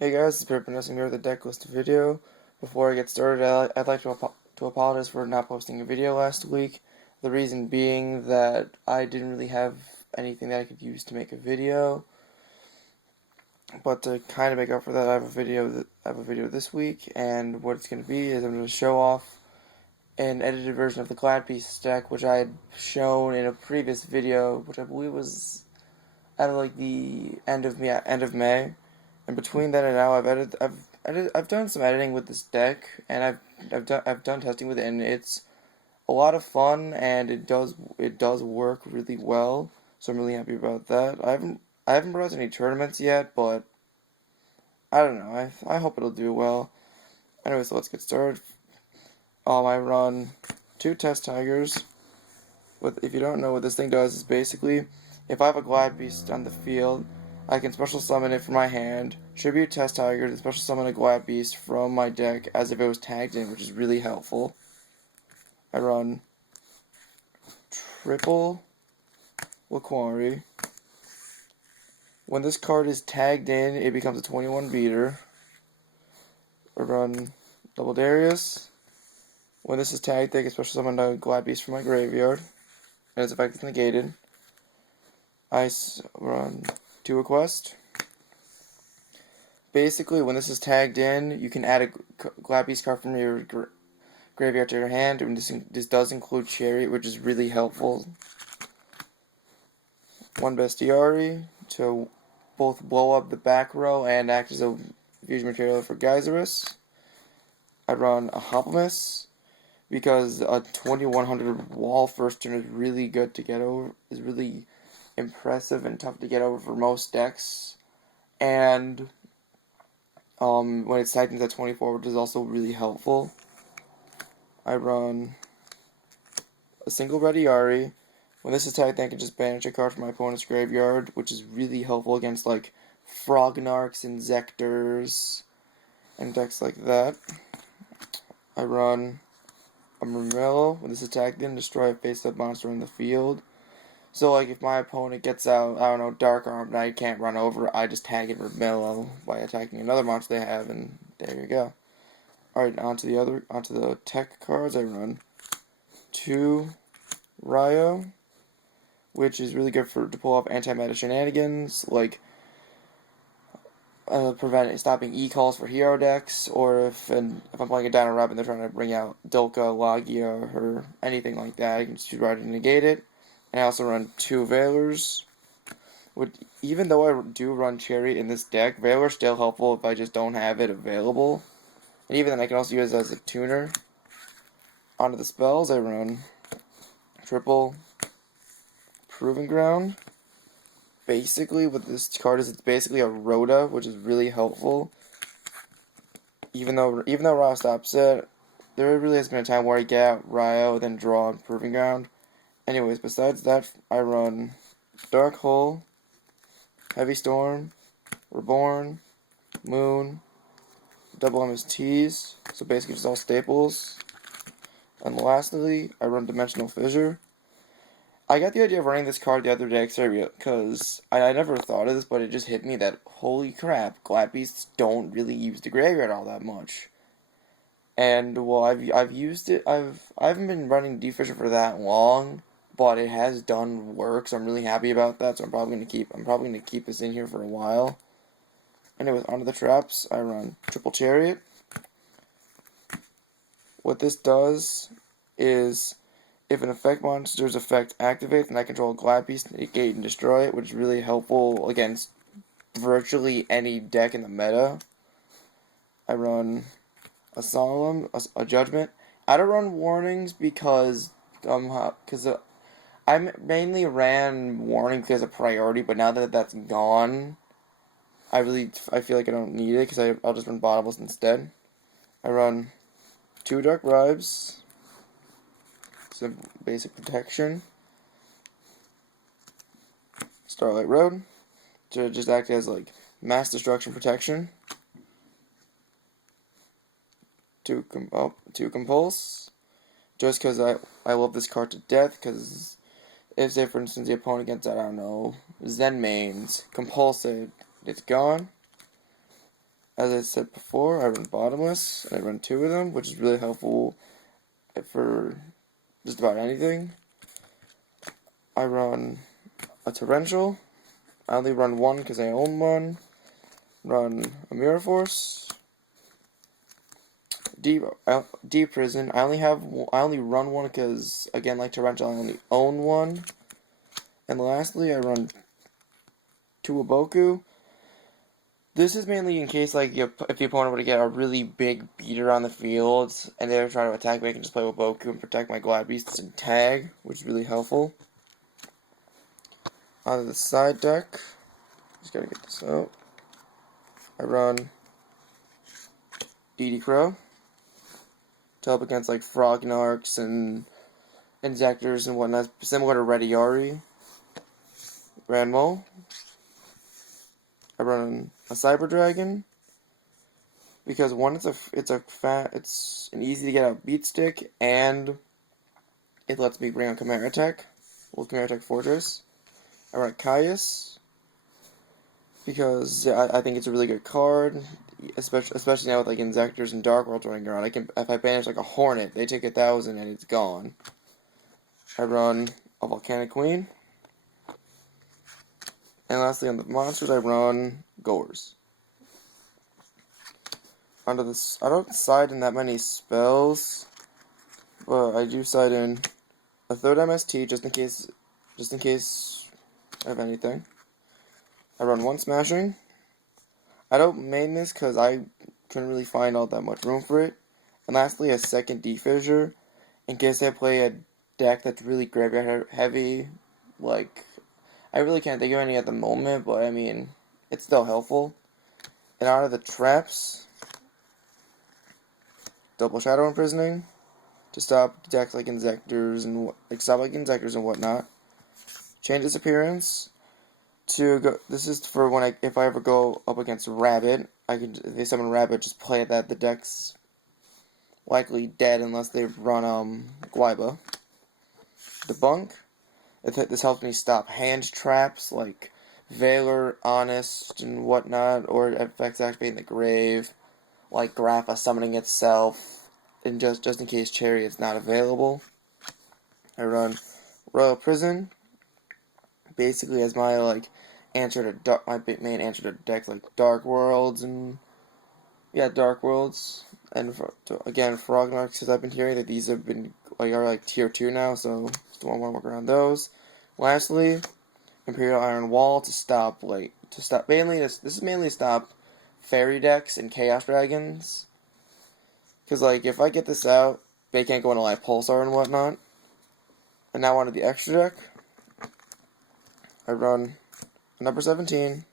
Hey guys, it's Pippin here with a deck list video. Before I get started, I'd like to apologize for not posting a video last week. The reason being that I didn't really have anything that I could use to make a video. But to kind of make up for that, I have a video this week, and what it's going to be is I'm going to show off an edited version of the Glad Piece deck, which I had shown in a previous video, which I believe was at like the end of May. And between then and now, I've done some editing with this deck, and I've done testing with it, and it's a lot of fun, and it does work really well. So I'm really happy about that. I haven't brought any tournaments yet, but I don't know. I hope it'll do well. Anyway, so let's get started. I run two test tigers. If you don't know what this thing does, is basically if I have a Glad Beast on the field, I can special summon it from my hand, tribute Test Tiger, and special summon a Glad Beast from my deck as if it was tagged in, which is really helpful. I run triple Laquari. When this card is tagged in, it becomes a 21 beater. I run double Darius. When this is tagged, I can special summon a Glad Beast from my graveyard, and its effect is negated. I run two Request. Basically, when this is tagged in, you can add a Glad Beast card from your graveyard to your hand, and this does include Chariot, which is really helpful. One Bestiary to both blow up the back row and act as a fusion material for Geyserus. I run a Hoplimus because a 2100 wall first turn is really good to get over, is really impressive and tough to get over for most decks. And when it's tagged into 24, which is also really helpful. I run a single Gladiator. When this is tagged, I can just banish a card from my opponent's graveyard, which is really helpful against like Frognarks and Zectors and decks like that. I run a Murmello. When this is tagged in, destroy a face-up monster in the field. So, like, if my opponent gets out, I don't know, Dark Arm, and I can't run over, I just tag in Murmello by attacking another monster they have, and there you go. Alright, onto the tech cards. I run two Ryo, which is really good to pull off anti-meta shenanigans, like stopping e-calls for hero decks, or if I'm playing a Dino Rabbit and they're trying to bring out Dolka, Logia, or anything like that, I can just try to negate it. And I also run two Veilers. Even though I do run Chariot in this deck, Veiler's still helpful if I just don't have it available. And even then, I can also use it as a tuner. Onto the spells, I run triple Proving Ground. Basically, what this card is, it's basically a Rhoda, which is really helpful. Even though Ryo stops it, there really has been a time where I get out Ryo, then draw on Proving Ground. Anyways, besides that, I run Dark Hole, Heavy Storm, Reborn, Moon, double MSTs, so basically just all staples. And lastly, I run Dimensional Fissure. I got the idea of running this card the other day because I never thought of this, but it just hit me that, holy crap, Glad Beasts don't really use the graveyard all that much. And, well, I've used it, I haven't been running Defisher for that long, but it has done work, so I'm really happy about that, so I'm probably gonna keep this in here for a while. Anyways, onto the traps. I run triple Chariot. What this does is, if an effect monster's effect activates and I control a Glad Beast, negate and destroy it, which is really helpful against virtually any deck in the meta. I run a Solemn, a Judgment. I don't run Warnings because I mainly ran Warning because of priority, but now that that's gone, I feel like I don't need it because I'll just run Bottomless instead. I run two Dark Bribes, some basic protection, Starlight Road, to just act as like mass destruction protection, to Compulse, just because I love this card to death, because if, say, for instance, the opponent gets, I don't know, Zen Mains, Compulse it, it's gone. as I said before, I run bottomless, and I run 2 of them, which is really helpful for just about anything. I run a torrential. I only run 1 because I own one. Run a mirror force. Deep prison. I only run 1 because, again, like torrential, I only own 1. And lastly, I run 2 Aboku. This is mainly in case, like, if the opponent were to get a really big beater on the field and they're trying to attack me, I can just play with Boku and protect my Glad Beasts and tag, which is really helpful. On the side deck, just gotta get this out. I run DD Crow to help against, like, Frognarks and Injectors and whatnot, similar to Rediari. Ranmol. I run a Cyber Dragon because one, it's an easy to get out beat stick, and it lets me bring on Chimera Tech with Chimera Tech Fortress. I run Caius because I think it's a really good card, especially now with like Injectors and Dark Worlds running around. If I banish like a Hornet, they take 1,000 and it's gone. I run a Volcanic Queen. And lastly, on the monsters, I run Gores. Onto this, I don't side in that many spells, but I do side in a 3rd MST just in case of anything. I run 1 Smashing. I don't main this because I couldn't really find all that much room for it. And lastly, a 2nd Defissure in case I play a deck that's really graveyard heavy, like. I really can't think of any at the moment, but I mean, it's still helpful. And out of the traps, double Shadow Imprisoning to stop decks like Injectors and whatnot. Change its appearance to go. This is for when if I ever go up against Rabbit, if they summon Rabbit, just play that. The deck's likely dead unless they run Guaiba. Debunk. This helps me stop hand traps like Valor, Honest, and whatnot, or effects activating the grave, like Grappa summoning itself, and just in case Chariot's not available. I run Royal Prison, basically as my my main answer to decks like Dark Worlds and Dark Worlds, and again Frognarks, because I've been hearing that these have been are tier 2 now, so still want to work around those. Lastly, Imperial Iron Wall to stop mainly this is mainly to stop fairy decks and Chaos Dragons, because like if I get this out, they can't go into like Pulsar and whatnot. And now onto the extra deck. I run number 17,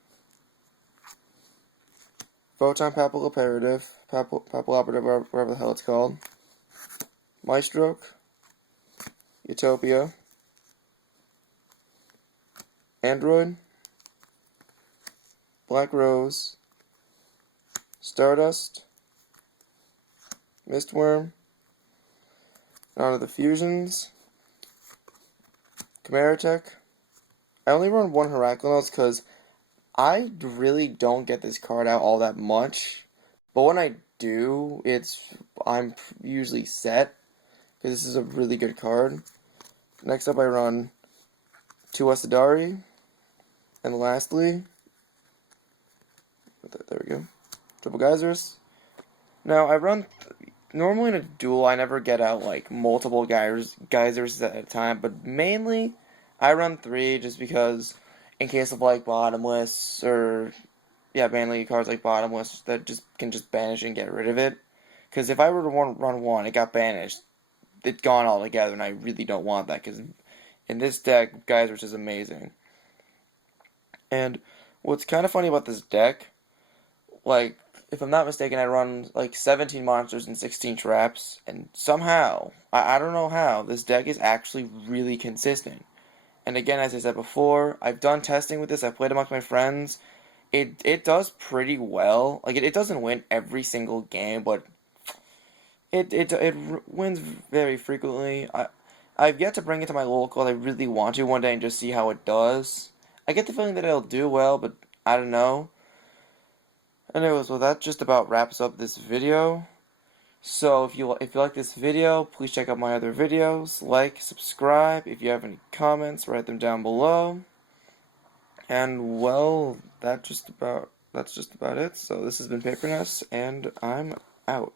Photon Papal Operative, whatever the hell it's called, Maestroke, Utopia, Android, Black Rose, Stardust, Mistworm, and onto the fusions, Chimera Tech. I only run 1 Heraclinos because I really don't get this card out all that much, but when I do, I'm usually set, because this is a really good card. Next up, I run 2 Asadari, and lastly, there we go, Triple Geysers. Now, normally in a duel, I never get out, like, multiple geysers at a time, but mainly, I run 3 just because, in case of, like, Bottomless, or, mainly cards like Bottomless that can just banish and get rid of it. Because if I were to run 1, it got banished, it's gone altogether, and I really don't want that, because in this deck, Geysers is amazing. And what's kind of funny about this deck, like, if I'm not mistaken, I run like 17 monsters and 16 traps, and somehow, I don't know how, this deck is actually really consistent. And again, as I said before, I've done testing with this, I've played amongst my friends. It does pretty well. Like, it doesn't win every single game, but it wins very frequently. I've yet to bring it to my local. I really want to one day and just see how it does. I get the feeling that it'll do well, but I don't know. Anyways, well, that just about wraps up this video. So if you like this video, please check out my other videos. Like, subscribe. If you have any comments, write them down below. And well, that's just about it. So this has been Paperness, and I'm out.